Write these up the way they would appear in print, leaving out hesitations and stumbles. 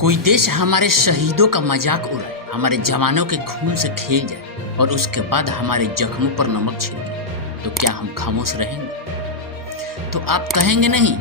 कोई देश हमारे शहीदों का मजाक उड़ाए, हमारे जवानों के खून से खेल जाए और उसके बाद हमारे जख्मों पर नमक छिड़के, तो क्या हम खामोश रहेंगे? तो आप कहेंगे नहीं,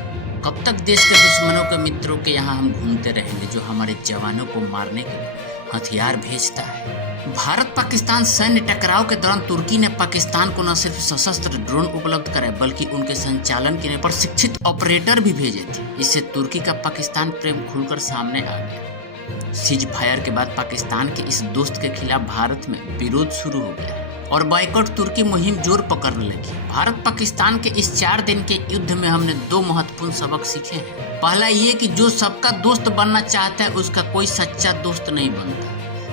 कब तक देश के दुश्मनों के मित्रों के यहाँ हम घूमते रहेंगे जो हमारे जवानों को मारने के लिए हथियार भेजता है। भारत पाकिस्तान सैन्य टकराव के दौरान तुर्की ने पाकिस्तान को न सिर्फ सशस्त्र ड्रोन उपलब्ध कराए बल्कि उनके संचालन के लिए प्रशिक्षित ऑपरेटर भी भेजे थे। इससे तुर्की का पाकिस्तान प्रेम खुलकर सामने आ गया। सीज फायर के बाद पाकिस्तान के इस दोस्त के खिलाफ भारत में विरोध शुरू हो गया और बाइकॉट तुर्की मुहिम जोर पकड़ने लगी। भारत पाकिस्तान के इस 4 दिन के युद्ध में हमने 2 महत्वपूर्ण सबक सीखे हैं। पहला ये कि जो सबका दोस्त बनना चाहता है उसका कोई सच्चा दोस्त नहीं बनता।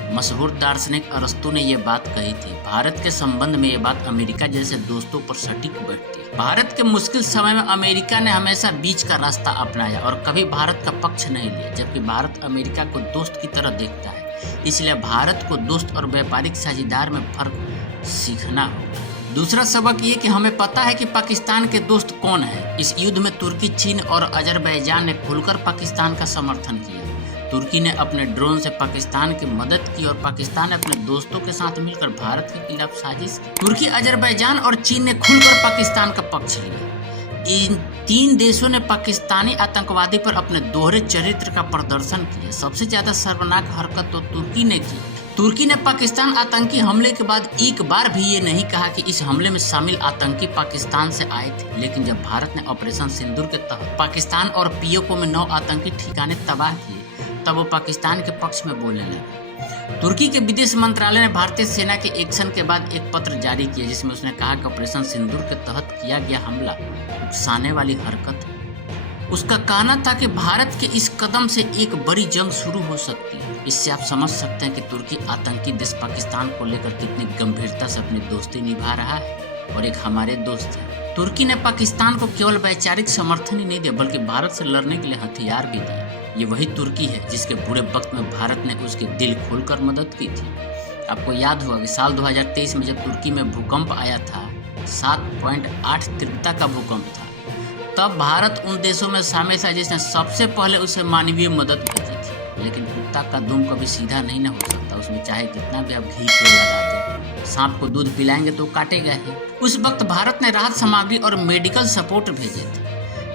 मशहूर दार्शनिक अरस्तु ने यह बात कही थी। भारत के संबंध में ये बात अमेरिका जैसे दोस्तों पर सटीक बैठती है। भारत के मुश्किल समय में अमेरिका ने हमेशा बीच का रास्ता अपनाया और कभी भारत का पक्ष नहीं लिया, जबकि भारत अमेरिका को दोस्त की तरह देखता है। इसलिए भारत को दोस्त और व्यापारिक साझेदार में फर्क सीखना होगा। दूसरा सबक ये कि हमें पता है कि पाकिस्तान के दोस्त कौन है। इस युद्ध में तुर्की, चीन और अजरबैजान ने खुलकर पाकिस्तान का समर्थन किया। तुर्की ने अपने ड्रोन से पाकिस्तान की मदद की और पाकिस्तान ने अपने दोस्तों के साथ मिलकर भारत के खिलाफ साजिश की। तुर्की, अजरबैजान और चीन ने खुलकर पाकिस्तान का पक्ष लिया। इन 3 देशों ने पाकिस्तानी आतंकवादी पर अपने दोहरे चरित्र का प्रदर्शन किया। सबसे ज्यादा शर्मनाक हरकत तो तुर्की ने की। तुर्की ने पाकिस्तान आतंकी हमले के बाद एक बार भी ये नहीं कहा कि इस हमले में शामिल आतंकी पाकिस्तान से आए थे, लेकिन जब भारत ने ऑपरेशन सिंदूर के तहत पाकिस्तान और पीओके में 9 आतंकी ठिकाने तबाह किए, तब वो पाकिस्तान के पक्ष में बोलने लगे। तुर्की के विदेश मंत्रालय ने भारतीय सेना के एक्शन के बाद एक पत्र जारी किया जिसमें उसने कहा कि ऑपरेशन सिंदूर के तहत किया गया हमला उकसाने वाली हरकत है। उसका कहना था कि भारत के इस कदम से एक बड़ी जंग शुरू हो सकती है। इससे आप समझ सकते हैं कि तुर्की आतंकी देश पाकिस्तान को लेकर कितनी गंभीरता से अपनी दोस्ती निभा रहा है और एक हमारे दोस्त है। तुर्की ने पाकिस्तान को केवल वैचारिक समर्थन ही नहीं दिया बल्कि भारत से लड़ने के लिए हथियार भी दिए। ये वही तुर्की है जिसके बुरे वक्त में भारत ने उसके दिल खोलकर मदद की थी। आपको याद होगा कि साल 2023 में जब तुर्की में भूकंप आया था, 7.8 तीव्रता का भूकंप था, तब भारत उन देशों में शामिल था जिसने सबसे पहले उसे मानवीय मदद भेजी थी। लेकिन कुत्ता का दुम कभी सीधा नहीं ना हो सकता, उसमें चाहे कितना भी आप घी तेल लगा दें। सांप को दूध पिलाएंगे तो काटेगा ही। उस वक्त भारत ने राहत सामग्री और मेडिकल सपोर्ट भेजे थे।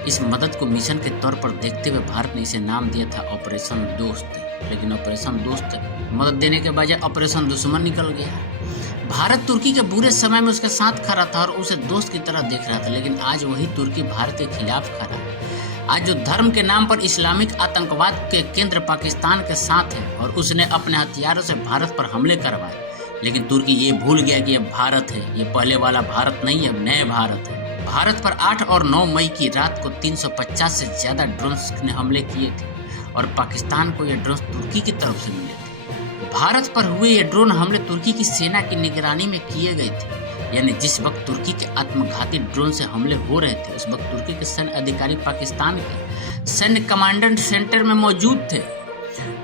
इस मदद को मिशन के तौर पर देखते हुए भारत ने इसे नाम दिया था ऑपरेशन दोस्त। लेकिन ऑपरेशन दोस्त मदद देने के बजाय ऑपरेशन दुश्मन निकल गया। भारत तुर्की के बुरे समय में उसके साथ खड़ा था और उसे दोस्त की तरह देख रहा था, लेकिन आज वही तुर्की भारत के खिलाफ खड़ा है। आज जो धर्म के नाम पर इस्लामिक आतंकवाद के केंद्र पाकिस्तान के साथ है और उसने अपने हथियारों से भारत पर हमले करवाए, लेकिन तुर्की ये भूल गया कि यह भारत है, ये पहले वाला भारत नहीं है, अब नए भारत है। भारत पर 8 और 9 मई की रात को 350 से ज्यादा ड्रोन्स ने हमले किए थे और पाकिस्तान को ये ड्रोन तुर्की की तरफ से मिले थे। भारत पर हुए ये ड्रोन हमले तुर्की की सेना की निगरानी में किए गए थे। यानी जिस वक्त तुर्की के आत्मघाती ड्रोन से हमले हो रहे थे उस वक्त तुर्की के सैन्य अधिकारी पाकिस्तान के सैन्य कमांडेंट सेंटर में मौजूद थे।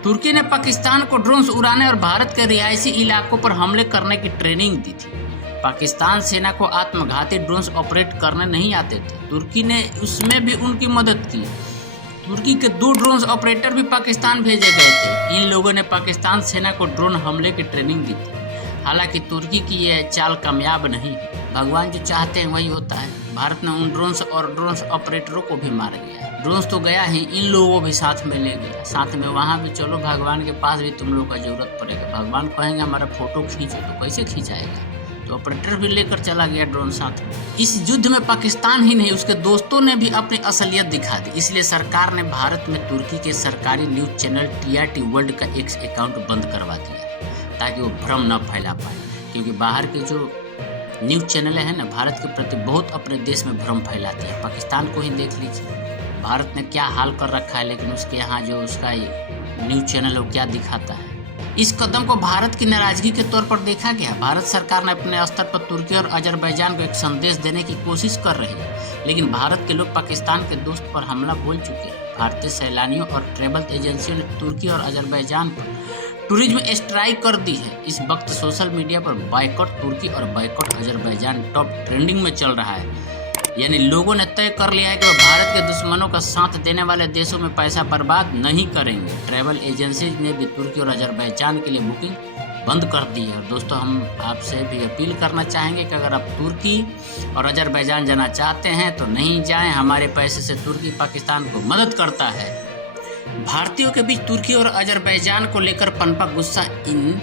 तुर्की ने पाकिस्तान को ड्रोन उड़ाने और भारत के रिहायशी इलाकों पर हमले करने की ट्रेनिंग दी थी। पाकिस्तान सेना को आत्मघाती ड्रोन ऑपरेट करने नहीं आते थे, तुर्की ने उसमें भी उनकी मदद की। तुर्की के 2 ड्रोन ऑपरेटर भी पाकिस्तान भेजे गए थे। इन लोगों ने पाकिस्तान सेना को ड्रोन हमले की ट्रेनिंग दी थी। हालांकि तुर्की की यह चाल कामयाब नहीं। भगवान जो चाहते हैं वही होता है। भारत ने उन ड्रोन और ड्रोन ऑपरेटरों को भी मार गया। ड्रोन तो गया ही, इन लोगों को भी साथ में ले गया। साथ में वहाँ भी चलो, भगवान के पास भी तुम लोग का जरूरत पड़ेगा। भगवान कहेंगे हमारा फोटो खींचो, तो कैसे खींचाएगा? तो ऑपरेटर भी लेकर चला गया ड्रोन साथ में। इस युद्ध में पाकिस्तान ही नहीं उसके दोस्तों ने भी अपनी असलियत दिखा दी। इसलिए सरकार ने भारत में तुर्की के सरकारी न्यूज चैनल TRT वर्ल्ड का एक अकाउंट बंद करवा दिया ताकि वो भ्रम न फैला पाए, क्योंकि बाहर के जो न्यूज चैनल है ना, भारत के प्रति बहुत अपने देश में भ्रम फैलाती है। पाकिस्तान को ही देख लीजिए, भारत ने क्या हाल कर रखा है, लेकिन उसके यहाँ जो उसका न्यूज चैनल है वो क्या दिखाता है। इस कदम को भारत की नाराजगी के तौर पर देखा गया। भारत सरकार ने अपने स्तर पर तुर्की और अजरबैजान को एक संदेश देने की कोशिश कर रही है, लेकिन भारत के लोग पाकिस्तान के दोस्त पर हमला बोल चुके हैं। भारतीय सैलानियों और ट्रैवल एजेंसियों ने तुर्की और अजरबैजान पर टूरिज्म स्ट्राइक कर दी है। इस वक्त सोशल मीडिया पर बाइकॉट तुर्की और बाइकॉट अजरबैजान टॉप ट्रेंडिंग में चल रहा है। यानी लोगों ने तय कर लिया है कि वह भारत के दुश्मनों का साथ देने वाले देशों में पैसा बर्बाद नहीं करेंगे। ट्रैवल एजेंसीज ने भी तुर्की और अजरबैजान के लिए बुकिंग बंद कर दी है। और दोस्तों, हम आपसे भी अपील करना चाहेंगे कि अगर आप तुर्की और अजरबैजान जाना चाहते हैं तो नहीं जाएं। हमारे पैसे से तुर्की पाकिस्तान को मदद करता है। भारतीयों के बीच तुर्की और अजरबैजान को लेकर पनपा गुस्सा इन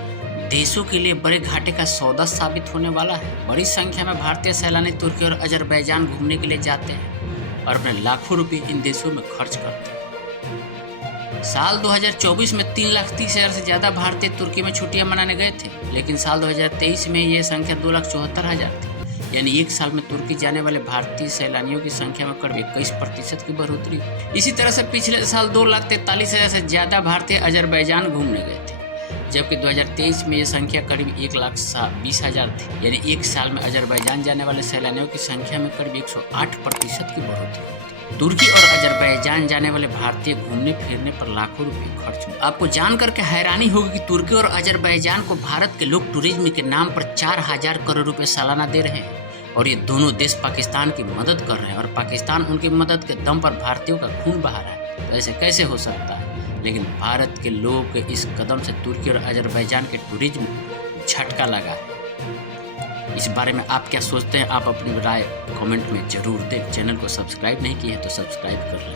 देशों के लिए बड़े घाटे का सौदा साबित होने वाला है। बड़ी संख्या में भारतीय सैलानी तुर्की और अजरबैजान घूमने के लिए जाते हैं और अपने लाखों रुपए इन देशों में खर्च करते हैं। साल 2024 में 3,30,000 से ज़्यादा भारतीय तुर्की में छुट्टियां मनाने गए थे, लेकिन साल 2023 में ये संख्या 2,74,000 थी। यानी एक साल में तुर्की जाने वाले भारतीय सैलानियों की संख्या में करीब 21% की बढ़ोतरी। इसी तरह से पिछले साल 2,43,000 से ज़्यादा भारतीय अजरबैजान घूमने गए थे, जबकि 2023 में ये संख्या करीब 1,20,000 थी। यानी एक साल में अजरबैजान जाने वाले सैलानियों की संख्या में करीब 108% की बढ़ोतरी होती। तुर्की और अजरबैजान जाने वाले भारतीय घूमने फिरने पर लाखों रुपए खर्च हुए। आपको जानकर के हैरानी होगी कि तुर्की और अजरबैजान को भारत के लोग टूरिज्म के नाम पर 4,000 करोड़ रुपए सालाना दे रहे हैं, और ये दोनों देश पाकिस्तान की मदद कर रहे हैं, और पाकिस्तान उनकी मदद के दम पर भारतीयों का खून बहा रहा है। तो ऐसे कैसे हो सकता है? लेकिन भारत के लोगों के इस कदम से तुर्की और अजरबैजान के टूरिज्म झटका लगा है। इस बारे में आप क्या सोचते हैं? आप अपनी राय कमेंट में जरूर दें। चैनल को सब्सक्राइब नहीं किया है तो सब्सक्राइब कर लें।